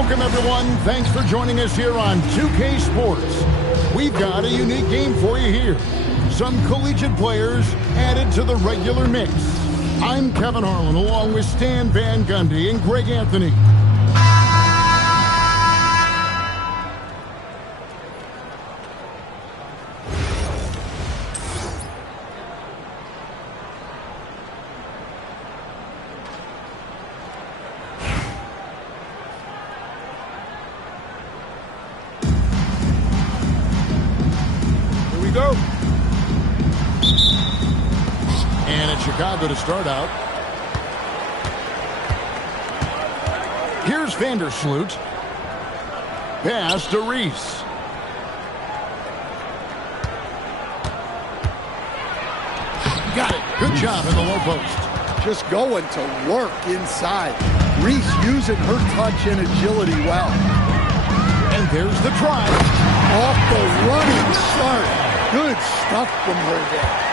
Welcome, everyone. Thanks for joining us here on 2K Sports. We've got a unique game for you here. Some collegiate players added to the regular mix. I'm Kevin Harlan, along with Stan Van Gundy and Greg Anthony. Chicago to start out. Here's Vandersloot. Pass to Reese. Got it. Good job in the low post. Just going to work inside. Reese using her touch and agility well. And there's the try. Off the running start. Good stuff from her there.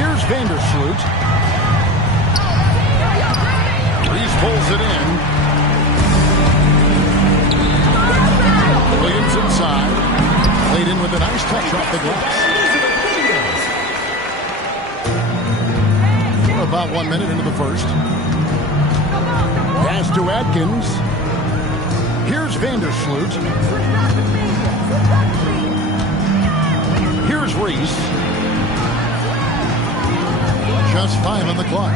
Here's Vandersloot. Reese pulls it in. Williams inside. Played in with a nice touch off the glass. We're about 1 minute into the first. Pass to Atkins. Here's Vandersloot. Here's Reese. Just 5 on the clock.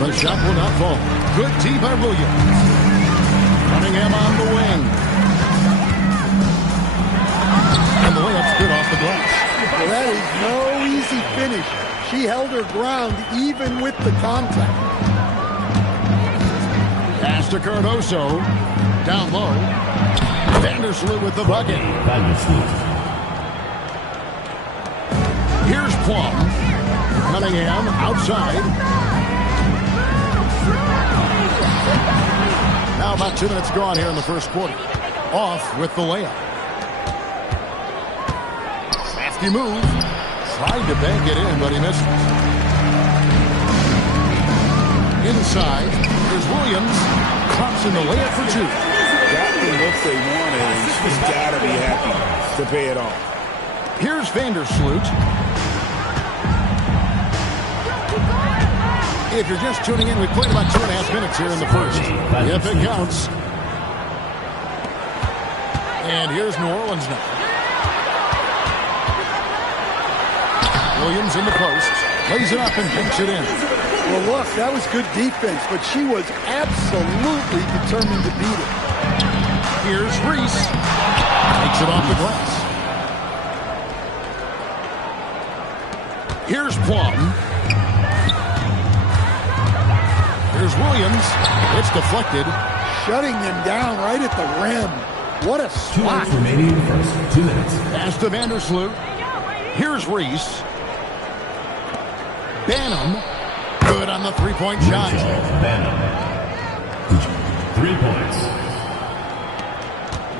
The shot will not fall. Good tee by Williams. Cunningham on the wing. And the layup's good off the glass. Well, that is no easy finish. She held her ground even with the contact. Pass to Cardoso. Down low. Vandersloot with the bucket. Here's Plum. Cunningham outside. Now about 2 minutes gone here in the first quarter. Off with the layup. Nasty move. Tried to bank it in, but he missed it. Inside. Here's Williams. Drops in the layup for 2. Got the look they wanted, and she's got to be happy to pay it off. Here's Vandersloot. If you're just tuning in, we've played about 2.5 minutes here in the first. If it counts. And here's New Orleans now. Williams in the post. Lays it up and takes it in. Well, look, that was good defense, but she was absolutely determined to beat it. Here's Reese. Takes it off the glass. Here's Plum. Here's Williams. It's deflected. Shutting them down right at the rim. What a spot. 2 minutes remaining in the first. 2 minutes. Pass to Vandersloot. Here's Reese. Banham. Good on the three-point shot. Banham. 3 points.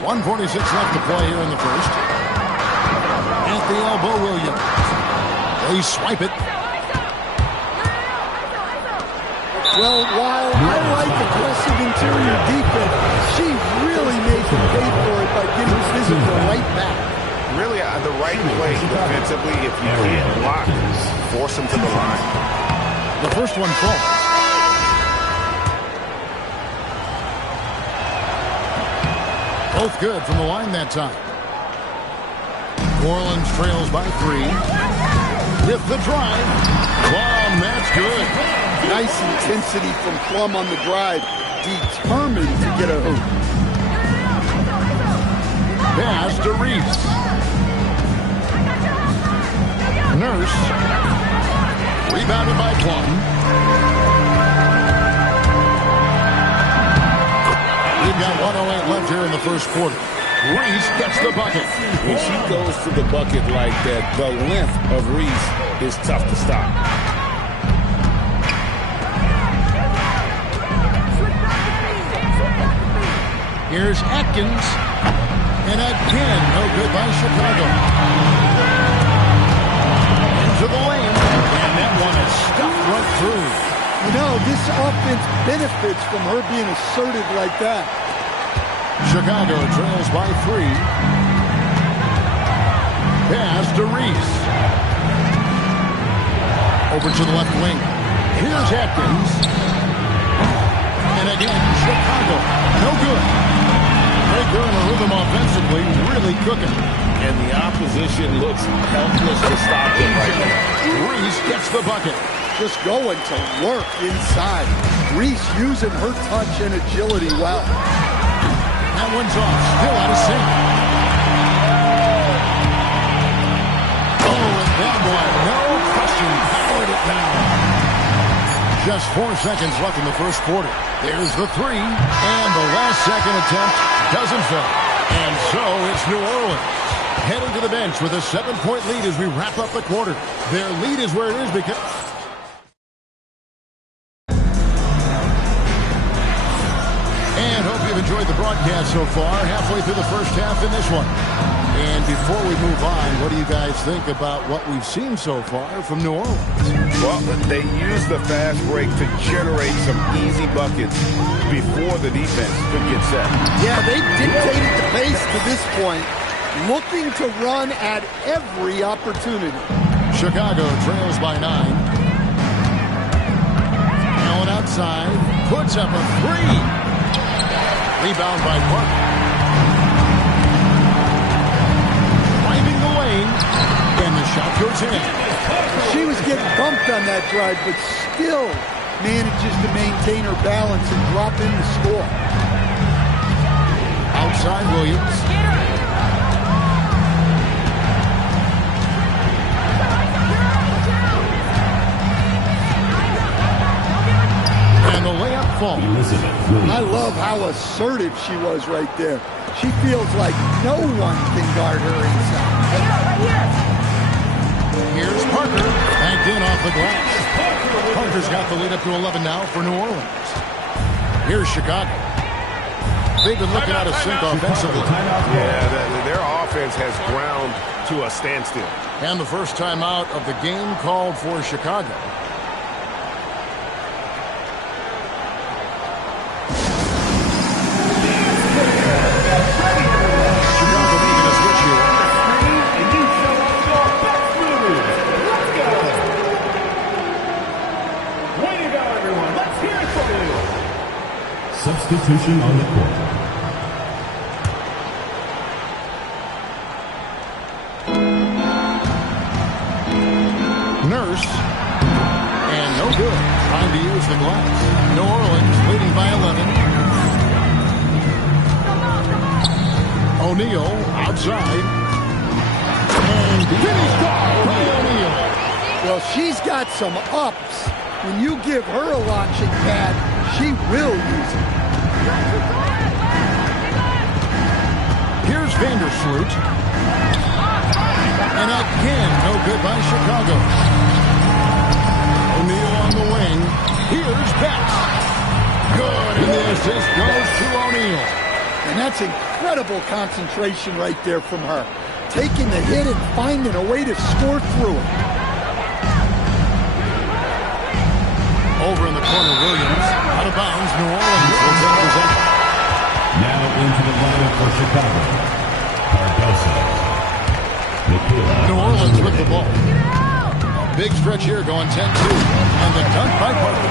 1:46 left to play here in the first. At the elbow, Williams. They swipe it. Well, while I like aggressive interior defense, she really made them pay for it by getting physical right back. Really, the right play defensively, if you can't block, force them to the line. The first one falls. Both good from the line that time. New Orleans trails by 3. With the drive. Plum, that's good. Nice intensity from Plum on the drive. Determined to get a hoop. Pass to Reese. Nurse. Rebounded by Plum. We've got 1:08 left here in the first quarter. Reese gets the bucket. When she goes to the bucket like that, the length of Reese is tough to stop. Here's Atkins. And again, no good by Chicago. to the lane. And that one is stuffed right through. You know, this offense benefits from her being assertive like that. Chicago trails by 3. Pass to Reese. Over to the left wing. Here's Atkins. And again, Chicago. No good. They're in a rhythm offensively, really cooking. And the opposition looks helpless to stop them right now. Reese gets the bucket. Just going to work inside. Reese using her touch and agility well. That one's off. Still out of sync. Oh, and that one, no question, powered it down. Just 4 seconds left in the first quarter. There's the 3, and the last second attempt doesn't fall. And so it's New Orleans heading to the bench with a 7-point lead as we wrap up the quarter. Their lead is where it is because... And hope you've enjoyed the broadcast so far. Halfway through the first half in this one. And before we move on, what do you guys think about what we've seen so far from New Orleans? Well, they used the fast break to generate some easy buckets before the defense could get set. Yeah, they dictated the pace to this point, looking to run at every opportunity. Chicago trails by 9. Allen outside, puts up a 3. Rebound by Parker. Driving the lane, and the shot goes in. She was getting bumped on that drive, but still manages to maintain her balance and drop in the score. Outside Williams. And the layup falls. I love how assertive she was right there. She feels like no one can guard her inside. Here's Parker, backed in off the glass. Parker's got the lead up to 11 now for New Orleans. Here's Chicago. They've been looking out of sync offensively. Yeah, their offense has ground to a standstill. And the first timeout of the game called for Chicago. Substitution on the court. Nurse. And no good. Trying to use the glass. New Orleans leading by 11. O'Neal outside. And finished off by O'Neal. Well, she's got some ups. When you give her a launching pad, she will use it. Here's Vandersloot. And again, no good by Chicago. O'Neal on the wing. Here's Betts. Good, and the assist goes to O'Neal. And that's incredible concentration right there from her. Taking the hit and finding a way to score through it. Over in the corner, Williams. Out of bounds, New Orleans will take possession. Now into the lineup for Chicago. Cardoso. New Orleans with the ball. A big stretch here going 10-2. And the dunk by Parker.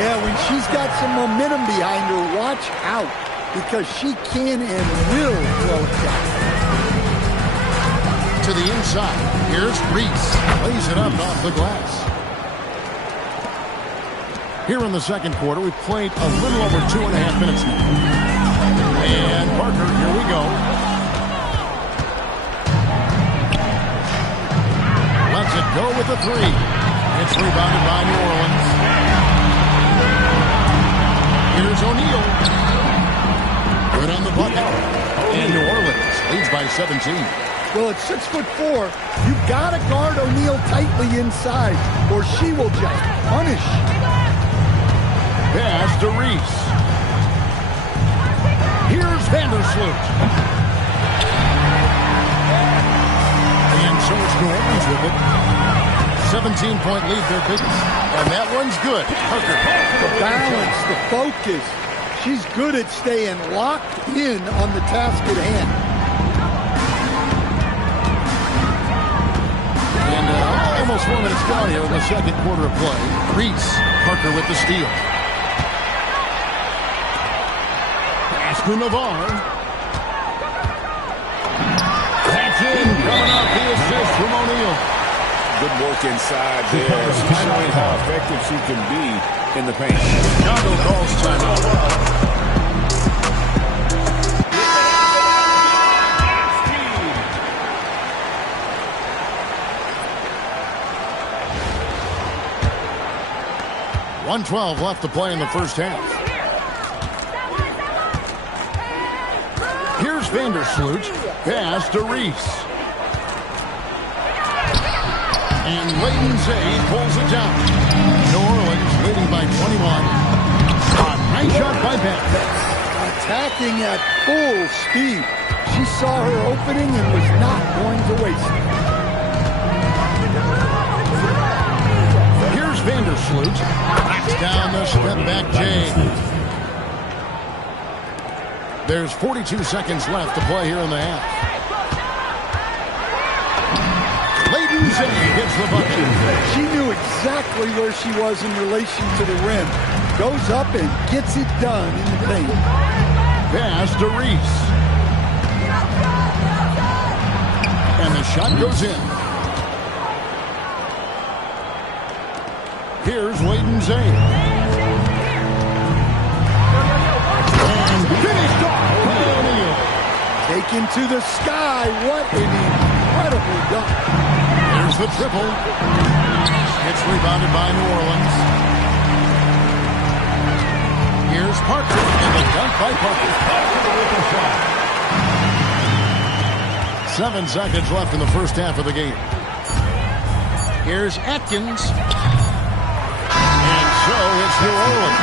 Yeah, when she's got some momentum behind her, watch out. Because she can and will throw it down. To the inside. Here's Reese. Lays it up off the glass. Here in the second quarter, we've played a little over 2.5 minutes now. And Parker, here we go. Lets it go with the 3. It's rebounded by New Orleans. Here's O'Neal. Good on the bucket. And New Orleans leads by 17. Well, at 6'4", you've got to guard O'Neal tightly inside, or she will just punish. Pass to Reese. Here's Vandersloot. And so it's New Orleans with it. 17-point lead. They're big. And that one's good. Parker. The balance, the focus. She's good at staying locked in on the task at hand. And almost 4 minutes gone here in the second quarter of play. Reese. Parker with the steal. Pass to Navarre. That's in. Coming up, the assist from O'Neal. Good work inside there. She's showing how effective she can be in the paint. Chicago calls timeout. .112 left to play in the first half. Here's Vandersloot. Pass to Reese. And Layton Zay pulls it down. New Orleans leading by 21. A nice shot by Beth. Attacking at full speed. She saw her opening and was not going to waste it. Here's Vandersloot. Knocks down the step-back Jay. There's 42 seconds left to play here in the half. Layton Zay gets the bucket. She knew exactly where she was in relation to the rim. Goes up and gets it done in the paint. Pass to Reese. And the shot goes in. Here's Layton Zay. And finished off by O'Neal. Taken to the sky. What an incredible dunk. There's the triple. It's rebounded by New Orleans. Here's Parker. And the dunk by Parker. 7 seconds left in the first half of the game. Here's Atkins. So it's New Orleans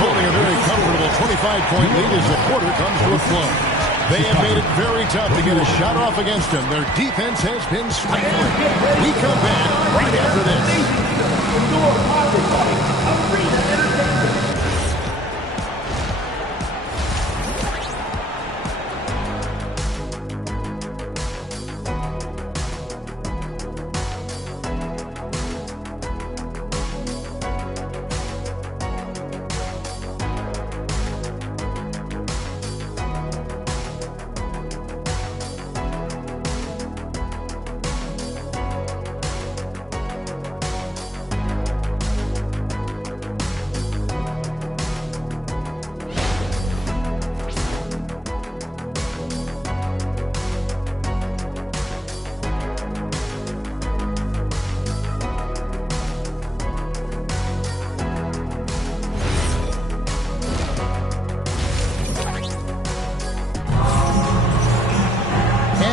holding a very comfortable 25-point lead as the quarter comes to a close. They have made it very tough to get a shot off against them. Their defense has been stifling. We come back right after this.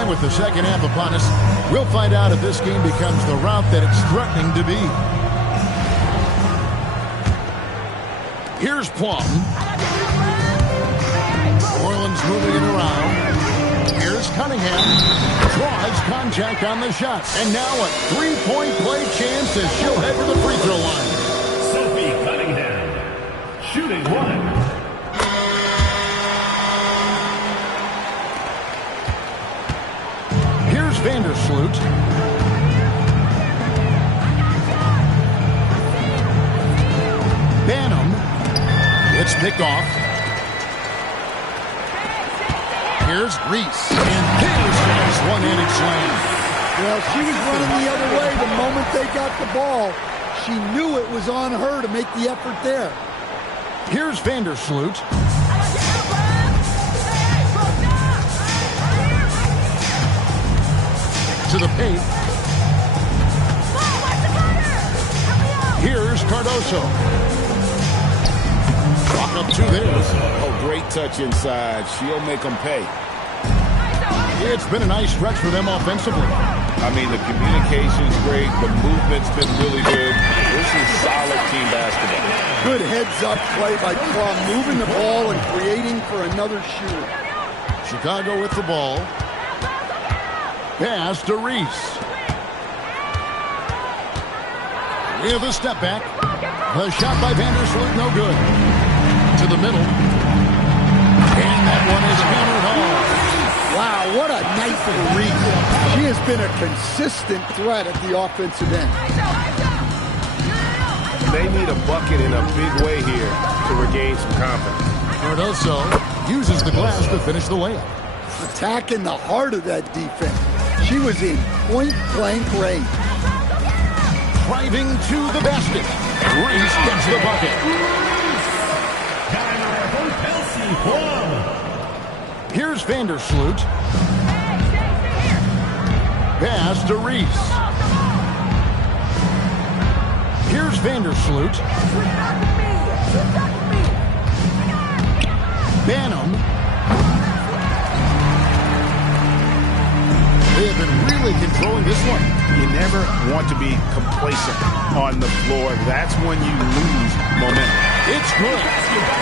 With the second half upon us, we'll find out if this game becomes the route that it's threatening to be. Here's Plum. Orleans moving it around. Here's Cunningham. Draws contact on the shot. And now a three-point play chance as she'll head to the free throw line. Sophie Cunningham, shooting one. Vandersloot. Banham. It's picked off. Here's Reese. And here's a nice one-handed slam. Well, she was running the other way the moment they got the ball. She knew it was on her to make the effort there. Here's Vandersloot. To the paint. Here's Cardoso. Walk up to there. Oh, great touch inside. She'll make them pay. It's been a nice stretch for them offensively. I mean, the communication's great. The movement's been really good. This is solid team basketball. Good heads-up play by Plum, moving the ball and creating for another shooter. Chicago with the ball. Pass to Reese. With a step back. The shot by Vandersloot, no good. To the middle. And that one is hammered home. Wow, what a night for Reese. She has been a consistent threat at the offensive end. They need a bucket in a big way here to regain some confidence. Cardoso uses the glass to finish the layup. Attacking the heart of that defense. She was in point-blank range. Driving to the basket. Reese gets the bucket. Here's Vandersloot. Pass to Reese. Here's Vandersloot. Banham. They have been really controlling this one. You never want to be complacent on the floor. That's when you lose momentum. It's good.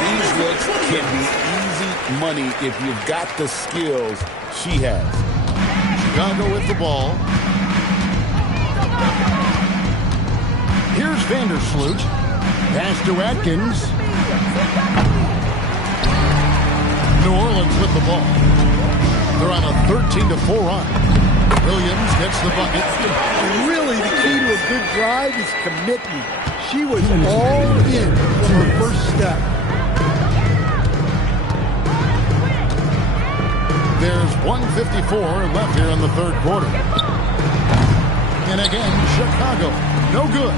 These looks can be easy money if you've got the skills she has. Chicago with the ball. Here's Vandersloot. Pass to Atkins. New Orleans with the ball. They're on a 13-4 run. Williams gets the bucket. And really, the key to a good drive is commitment. She was all in from her first step. There's 1:54 left here in the third quarter. And again, Chicago, no good.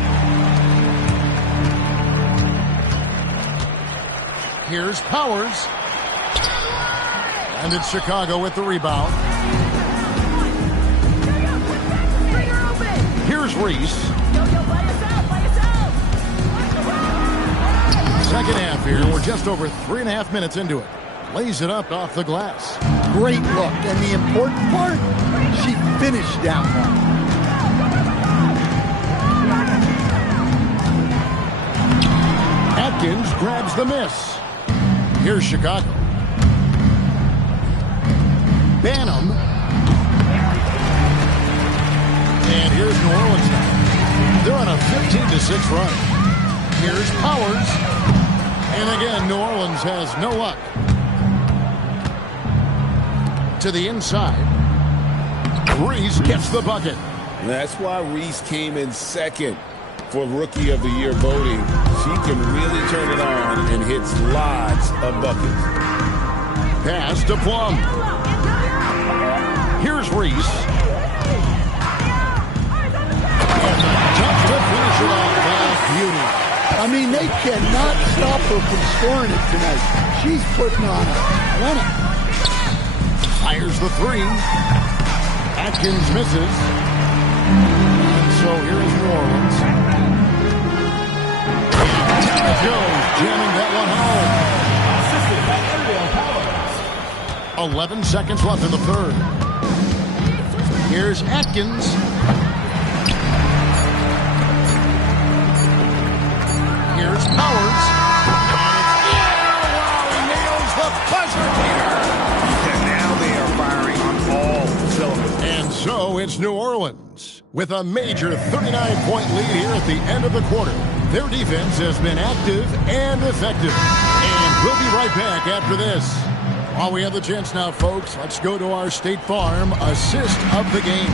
Here's Powers. And it's Chicago with the rebound. Here's Reese. Second half here. We're just over 3.5 minutes into it. Lays it up off the glass. Great look. And the important part, she finished down one. Atkins grabs the miss. Here's Chicago. Banham. And here's New Orleans now. They're on a 15-6 run. Here's Powers. And again, New Orleans has no luck. To the inside. Reese gets the bucket. That's why Reese came in second for Rookie of the Year voting. She can really turn it on and hits lots of buckets. Pass to Plum. Here's Reese. And the jump to finish it off. Beauty. I mean, they cannot stop her from scoring it tonight. She's putting on a clinic. Fires the three. Atkins misses. And so here's New Orleans. And down it goes, jamming that one home. 11 seconds left in the third. Here's Atkins. Here's Powers. Wow, he nails the buzzer beater. And now they are firing on all cylinders. And so it's New Orleans with a major 39-point lead here at the end of the quarter. Their defense has been active and effective. And we'll be right back after this. While we have the chance now, folks, let's go to our State Farm assist of the game.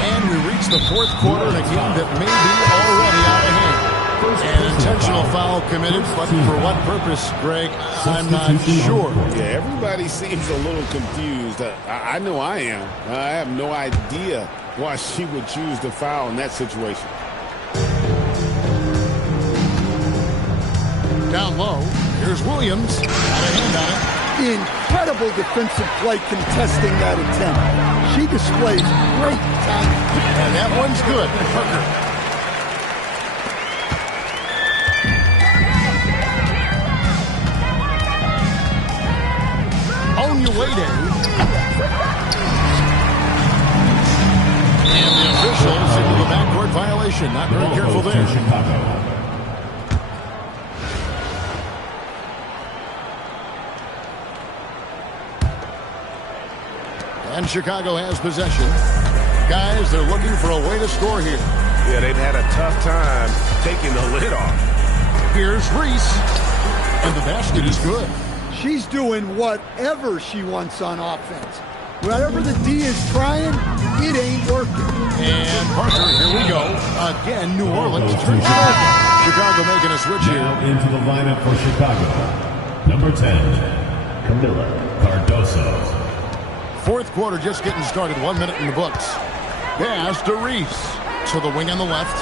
And we reach the fourth quarter in a game that may be already out of hand. An intentional foul committed, but for what purpose, Greg, I'm not sure. Yeah, everybody seems a little confused. I know I am. I have no idea why she would choose to foul in that situation. Down low, here's Williams. Got a hand on it. Incredible defensive play contesting that attempt. She displays great talent. And that one's good. Parker. Onuwade. And the officials into the backcourt violation. Not very careful there. Chicago. And Chicago has possession. Guys, they're looking for a way to score here. Yeah, they've had a tough time taking the lid off. Here's Reese. And the basket is good. She's doing whatever she wants on offense. Whatever the D is trying, it ain't working. And Parker, here we go. Again, New Orleans turns it over. Chicago making a switch here. Now into the lineup for Chicago. Number 10, Camila Cardoso. Fourth quarter just getting started. 1 minute in the books. Pass to Reese. To the wing on the left.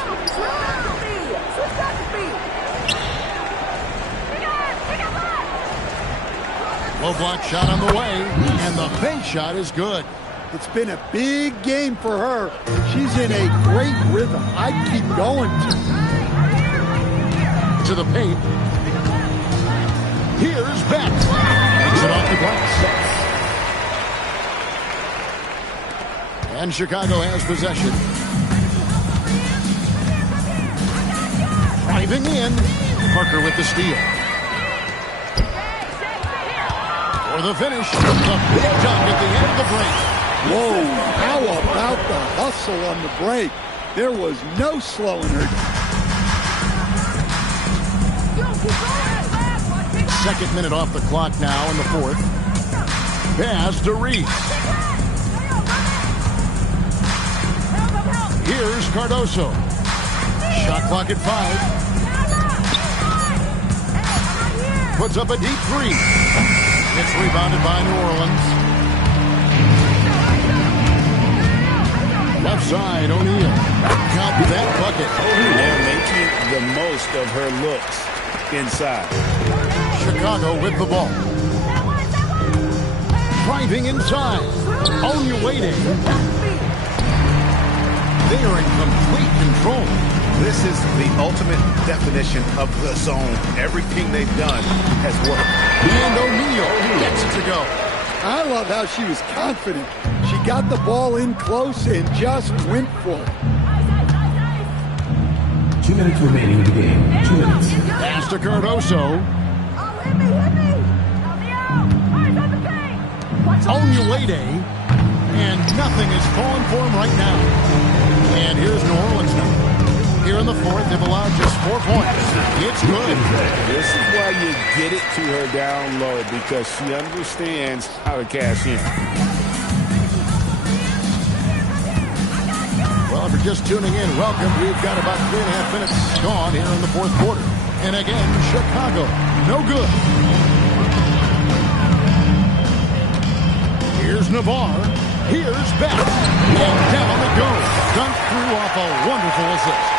Low block shot on the way. And the bank shot is good. It's been a big game for her. She's in a great rhythm. I'd keep going to the paint. Here's Beck. Makes it off the glass. And Chicago has possession. Driving in. Parker with the steal. For the finish. The big dunk at the end of the break. Whoa, how about the hustle on the break? There was no slowing her. Second minute off the clock now in the fourth. Pass to Reese. Here's Cardoso. Shot clock at 5. Puts up a deep three. It's rebounded by New Orleans. Left side, O'Neal. Count that bucket. They're making the most of her looks inside. Chicago with the ball. Driving inside. Only waiting. They are in complete control. This is the ultimate definition of the zone. Everything they've done has worked. And O'Neal gets it to go. I love how she was confident. She got the ball in close and just went for it. 2 minutes remaining in the game. 2 minutes. Pass to Cardoso. Onulede. And nothing is falling for him right now. And here's New Orleans now. Here in the fourth, they've allowed just 4 points. It's good. This is why you get it to her down low, because she understands how to cash in. Well, if you're just tuning in, welcome. We've got about 3.5 minutes gone here in the fourth quarter. And again, Chicago, no good. Here's Navarre. Here's Beck. And down it goes. Dunked through off a wonderful assist.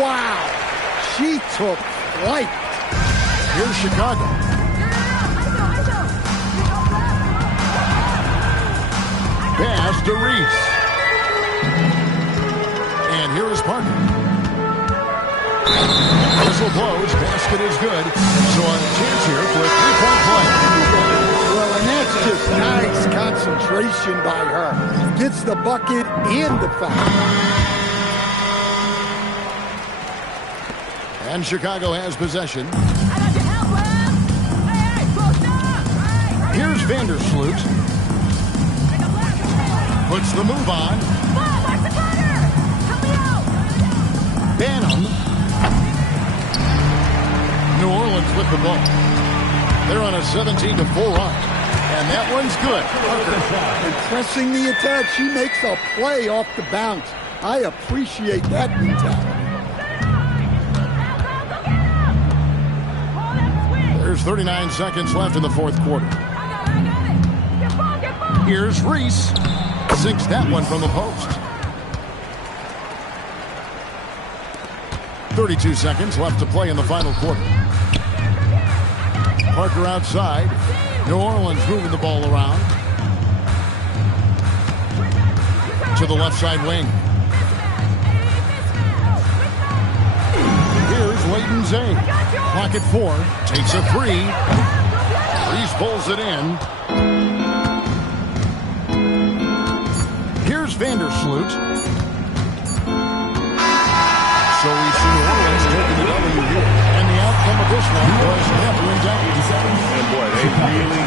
Wow. She took flight. Here's Chicago. Pass to Reese. And here is Parker. Whistle blows. Basket is good. So a chance here for a 3-point play. Well, and that's just nice concentration by her. Gets the bucket and the foul. And Chicago has possession. Here's Vandersloot. Puts the move on. Banham. New Orleans with the ball. They're on a 17-4 run. And that one's good. And pressing the attack, she makes a play off the bounce. I appreciate that mentality. There's 39 seconds left in the fourth quarter. Here's Reese. Sinks that one from the post. 32 seconds left to play in the final quarter. Parker outside. New Orleans moving the ball around. To the left side wing. Here's Layton Zane. Clock at 4. Takes a 3. Reese pulls it in. Here's Vandersloot. So we see New Orleans taking the W here. And the outcome of this one was never in doubt. And boy, they really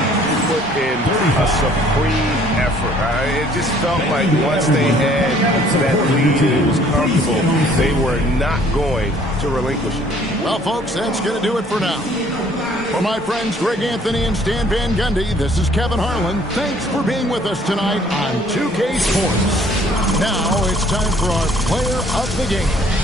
put in a a supreme effort. It just felt like once they had that lead and it was comfortable, they were not going to relinquish it. Well, folks, that's going to do it for now. For my friends Greg Anthony and Stan Van Gundy, this is Kevin Harlan. Thanks for being with us tonight on 2K Sports. Now it's time for our player of the game.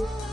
Ooh.